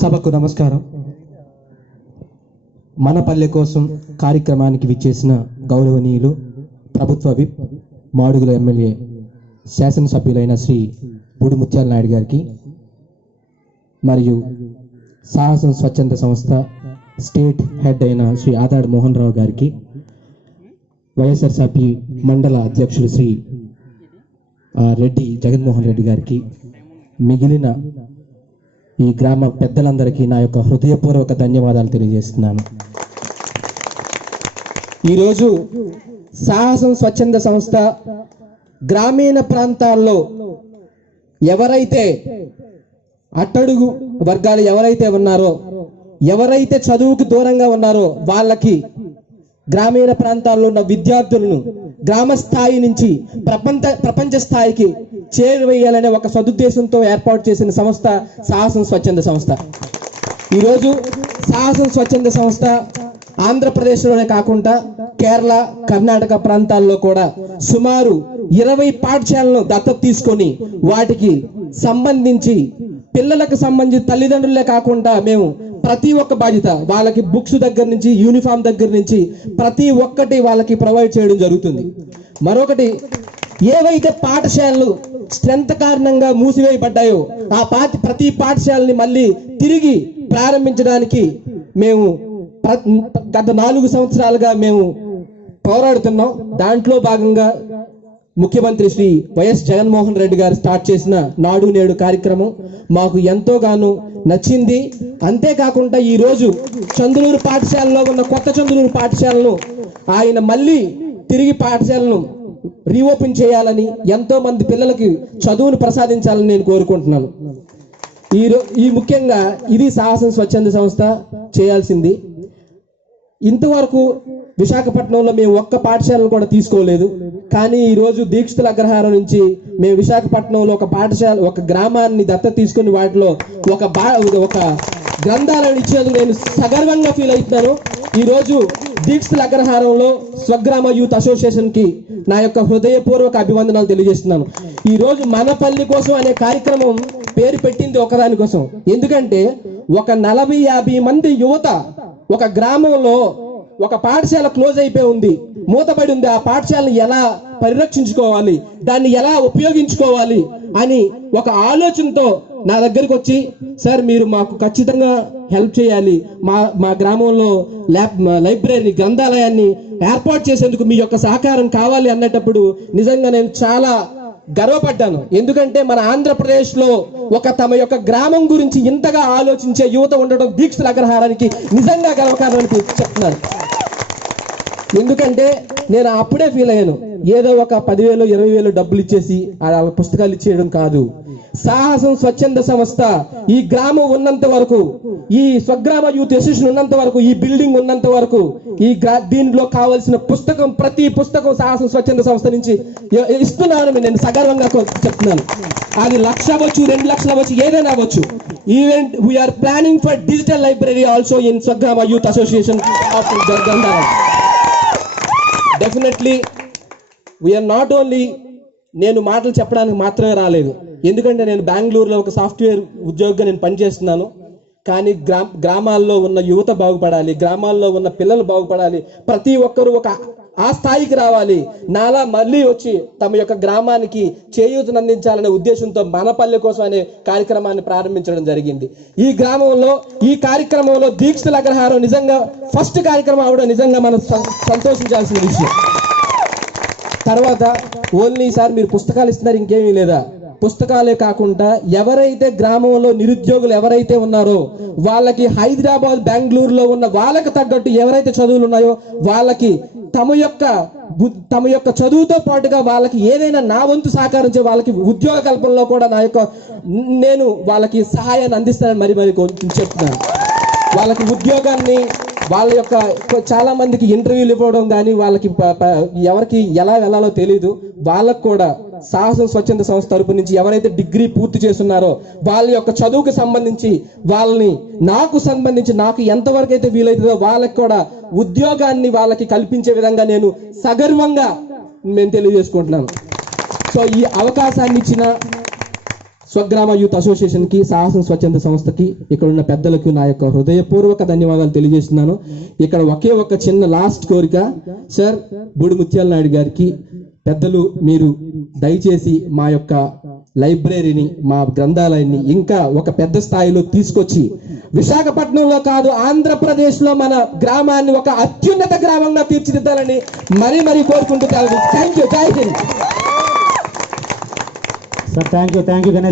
సభకు నమస్కారం. మన పల్లె కోసం కార్యక్రమానికి విచ్చేసిన గౌరవనీయులు ప్రభుత్వ విప్ మాడుగుల ఎమ్మెల్యే శాసనసభ్యులైన శ్రీ బూడి ముత్యాల నాయుడు గారికి, మరియు సాహసం స్వచ్ఛంద సంస్థ స్టేట్ హెడ్ అయిన శ్రీ ఆదాడు మోహన్ రావు గారికి, వైఎస్ఆర్సీపీ మండల అధ్యక్షులు శ్రీ రెడ్డి జగన్మోహన్ రెడ్డి గారికి, మిగిలిన ఈ గ్రామ పెద్దలందరికీ నా యొక్క హృదయపూర్వక ధన్యవాదాలు తెలియజేస్తున్నాను. ఈరోజు సాహసం స్వచ్ఛంద సంస్థ గ్రామీణ ప్రాంతాల్లో ఎవరైతే అట్టడుగు వర్గాలు ఎవరైతే ఉన్నారో, ఎవరైతే చదువుకు దూరంగా ఉన్నారో వాళ్ళకి, గ్రామీణ ప్రాంతాల్లో ఉన్న విద్యార్థులను గ్రామ స్థాయి నుంచి ప్రపంచ స్థాయికి చేరువేయాలనే ఒక సదుద్దేశంతో ఏర్పాటు చేసిన సంస్థ సాహసం స్వచ్ఛంద సంస్థ. ఈరోజు సాహసం స్వచ్ఛంద సంస్థ ఆంధ్రప్రదేశ్లోనే కాకుండా కేరళ, కర్ణాటక ప్రాంతాల్లో కూడా సుమారు 20 పాఠశాలను దత్తత తీసుకొని వాటికి సంబంధించి పిల్లలకు సంబంధించి తల్లిదండ్రులే కాకుండా మేము ప్రతి ఒక్క బాధ్యత వాళ్ళకి బుక్స్ దగ్గర నుంచి యూనిఫామ్ దగ్గర నుంచి ప్రతి ఒక్కటి వాళ్ళకి ప్రొవైడ్ చేయడం జరుగుతుంది. మరొకటి, ఏవైతే పాఠశాలలు స్ట్రెంత్ కారణంగా మూసివేయబడ్డాయో ఆ ప్రతి పాఠశాలని మళ్ళీ తిరిగి ప్రారంభించడానికి మేము గత 4 సంవత్సరాలుగా మేము పోరాడుతున్నాం. దాంట్లో భాగంగా ముఖ్యమంత్రి శ్రీ వైఎస్ జగన్మోహన్ రెడ్డి గారు స్టార్ట్ చేసిన నాడు నేడు కార్యక్రమం మాకు ఎంతోగానో నచ్చింది. అంతేకాకుండా ఈరోజు చంద్రూరు పాఠశాలలో ఉన్న కొత్త చంద్రూరు పాఠశాలను ఆయన మళ్ళీ తిరిగి పాఠశాలను రీఓపెన్ చేయాలని, ఎంతో మంది పిల్లలకి చదువును ప్రసాదించాలని నేను కోరుకుంటున్నాను. ఈ ముఖ్యంగా ఇది సాహసం స్వచ్ఛంద సంస్థ చేయాల్సింది. ఇంతవరకు విశాఖపట్నంలో మేము ఒక్క పాఠశాలను కూడా తీసుకోలేదు. కానీ ఈరోజు దీక్షితుల అగ్రహారం నుంచి మేము విశాఖపట్నంలో ఒక పాఠశాల, ఒక గ్రామాన్ని దత్తత తీసుకుని వాటిలో ఒక గ్రంథాలయం ఇచ్చేందుకు నేను సగర్వంగా ఫీల్ అవుతున్నాను. ఈరోజు దీక్షితుల అగ్రహారంలో స్వగ్రామ యూత్ అసోసియేషన్ కి నా యొక్క హృదయపూర్వక అభివందనాలు తెలియజేస్తున్నాను. ఈ రోజు మన పల్లి కోసం అనే కార్యక్రమం పేరు పెట్టింది ఒకదానికోసం. ఎందుకంటే ఒక 40-50 మంది యువత ఒక గ్రామంలో ఒక పాఠశాల క్లోజ్ అయిపోయి ఉంది, మూతపడి ఉంది. ఆ పాఠశాలను ఎలా పరిరక్షించుకోవాలి, దాన్ని ఎలా ఉపయోగించుకోవాలి అని ఒక ఆలోచనతో నా దగ్గరికి వచ్చి, సార్ మీరు మాకు ఖచ్చితంగా హెల్ప్ చేయాలి, మా గ్రామంలో లైబ్రరీ గ్రంథాలయాన్ని ఏర్పాటు చేసేందుకు మీ యొక్క సహకారం కావాలి అన్నటప్పుడు నిజంగా నేను చాలా గర్వపడ్డాను. ఎందుకంటే మన ఆంధ్రప్రదేశ్ లో తమ యొక్క గ్రామం గురించి ఇంతగా ఆలోచించే యువత ఉండడం దీక్షితుల అగ్రహారానికి నిజంగా గర్వకారణానికి చెప్తున్నాను. ఎందుకంటే నేను అప్పుడే ఫీల్ అయ్యాను, ఏదో ఒక 10,000 20,000 డబ్బులు ఇచ్చేసి వాళ్ళ పుస్తకాలు ఇచ్చేయడం కాదు. సాహసం స్వచ్ఛంద సంస్థ ఈ గ్రామం ఉన్నంత వరకు, ఈ స్వగ్రామ యూత్ అసోసియేషన్ ఉన్నంత వరకు, ఈ బిల్డింగ్ ఉన్నంత వరకు దీనిలో కావాల్సిన పుస్తకం, ప్రతి పుస్తకం సాహసం స్వచ్ఛంద సంస్థ నుంచి ఇస్తున్నానని నేను సగర్వంగా చెప్తున్నాను. అది 1,00,000 అవ్వచ్చు, 2 లక్షలు అవ్వచ్చు, ఏదైనా అవ్వచ్చు. Even we're planning for digital library also in స్వగ్రామ youth association of Gandharam. Definitely we're not only, నేను మాటలు చెప్పడానికి మాత్రమే రాలేదు. ఎందుకంటే నేను బెంగళూరులో ఒక సాఫ్ట్వేర్ ఉద్యోగిగా నేను పనిచేస్తున్నాను. కానీ గ్రామాల్లో ఉన్న యువత బాగుపడాలి, గ్రామాల్లో ఉన్న పిల్లలు బాగుపడాలి, ప్రతి ఒక్కరూ ఆ స్థాయికి రావాలి, నాలా మళ్ళీ వచ్చి తమ యొక్క గ్రామానికి చేయూతను అందించాలనే ఉద్దేశంతో మన పల్లె కోసం అనే కార్యక్రమాన్ని ప్రారంభించడం జరిగింది. ఈ కార్యక్రమంలో దీక్షితుల అగ్రహారం నిజంగా ఫస్ట్ కార్యక్రమం అవడం నిజంగా మనం సంతోషించాల్సిన విషయం. తర్వాత ఓన్లీ సార్ మీరు పుస్తకాలు ఇస్తున్నారు, ఇంకేమీ లేదా? పుస్తకాలే కాకుండా ఎవరైతే గ్రామంలో నిరుద్యోగులు ఎవరైతే ఉన్నారో వాళ్ళకి హైదరాబాద్, బెంగళూరులో ఉన్న వాళ్ళకి తగ్గట్టు ఎవరైతే చదువులు ఉన్నాయో వాళ్ళకి తమ యొక్క చదువుతో పాటుగా వాళ్ళకి ఏదైనా నా వంతు సహకరించే వాళ్ళకి ఉద్యోగ కల్పనలో కూడా నేను వాళ్ళకి సహాయాన్ని అందిస్తానని మరి చెప్తున్నాను. వాళ్ళకి ఉద్యోగాన్ని, వాళ్ళ యొక్క చాలా మందికి ఇంటర్వ్యూలు ఇవ్వడం కానీ, వాళ్ళకి ఎవరికి ఎలా వెళ్ళాలో తెలియదు, వాళ్ళకు కూడా సాహసం స్వచ్ఛంద సంస్థ తరపు నుంచి ఎవరైతే డిగ్రీ పూర్తి చేస్తున్నారో వాళ్ళ యొక్క చదువుకు సంబంధించి నాకు ఎంతవరకు అయితే వీలైతుందో వాళ్ళకి కూడా ఉద్యోగాన్ని వాళ్ళకి కల్పించే విధంగా నేను సగర్వంగా తెలియజేసుకుంటున్నాను. సో ఈ అవకాశాన్ని ఇచ్చిన స్వగ్రామ యూత్ అసోసియేషన్ కి, సాహసం స్వచ్ఛంద సంస్థకి, ఇక్కడ ఉన్న పెద్దలకు నా యొక్క హృదయపూర్వక ధన్యవాదాలు తెలియజేస్తున్నాను. ఇక్కడ ఒకే ఒక చిన్న లాస్ట్ కోరిక సార్, బూడి ముత్యాల నాయుడు గారికి, పెద్దలు మీరు దయచేసి మా యొక్క లైబ్రరీని, మా గ్రంథాలయాన్ని ఇంకా ఒక పెద్ద స్థాయిలో తీసుకొచ్చి విశాఖపట్నంలో కాదు ఆంధ్రప్రదేశ్ లో మన గ్రామాన్ని ఒక అత్యున్నత గ్రామంగా తీర్చిదిద్దాలని మరీ కోరుకుంటూ థ్యాంక్ యూ. జై Hind. Sir thank you Ganesh.